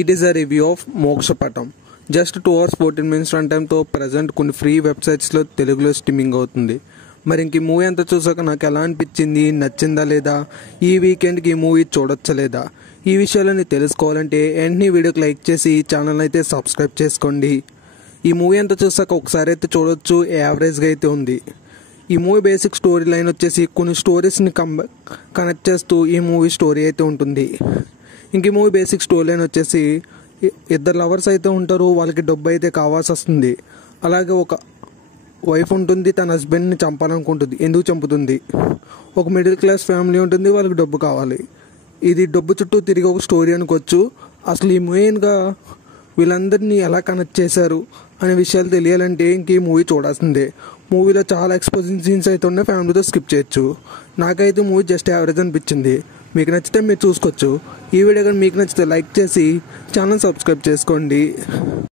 It is a review of Mokshapatam. Just 2 hours 14 minutes run టైంతో present కొన్ని free వెబ్సైట్స్లో తెలుగులో స్ట్రీమింగ్ అవుతుంది. మరి ఇంక ఈ మూవీ అంతా చూసాక నాకు ఎలా అనిపించింది, నచ్చిందా లేదా, ఈ వీకెండ్కి ఈ మూవీ చూడొచ్చా లేదా, ఈ విషయాలని తెలుసుకోవాలంటే వెంటనే వీడియోకి లైక్ చేసి ఈ ఛానల్ అయితే సబ్స్క్రైబ్ చేసుకోండి. ఈ మూవీ అంతా చూసాక ఒకసారి అయితే చూడొచ్చు, యావరేజ్గా అయితే ఉంది. ఈ మూవీ బేసిక్ స్టోరీ లైన్ వచ్చేసి కొన్ని స్టోరీస్ని కనెక్ట్ చేస్తూ ఈ మూవీ స్టోరీ అయితే ఉంటుంది. ఇంక ఈ మూవీ బేసిక్ స్టోరీ లైన్ వచ్చేసి ఇద్దరు లవర్స్ అయితే ఉంటారు, వాళ్ళకి డబ్బు అయితే కావాల్సి వస్తుంది. అలాగే ఒక వైఫ్ ఉంటుంది, తన హస్బెండ్ని చంపాలనుకుంటుంది. ఎందుకు చంపుతుంది? ఒక మిడిల్ క్లాస్ ఫ్యామిలీ ఉంటుంది, వాళ్ళకి డబ్బు కావాలి. ఇది డబ్బు చుట్టూ తిరిగి ఒక స్టోరీ అనుకోవచ్చు. అసలు ఈ మెయిన్గా వీళ్ళందరినీ ఎలా కనెక్ట్ చేశారు అనే విషయాలు తెలియాలంటే ఇంక ఈ మూవీ చూడాల్సిందే. మూవీలో చాలా ఎక్స్పోజింగ్ సీన్స్ అయితే ఉన్నాయి, ఫ్యామిలీతో స్కిప్ చేయొచ్చు. నాకైతే మూవీ జస్ట్ యావరేజ్ అనిపించింది. మీకు నచ్చితే మీరు చూసుకోవచ్చు. ఈ వీడియో కానీ మీకు నచ్చితే లైక్ చేసి ఛానల్ సబ్స్క్రైబ్ చేసుకోండి.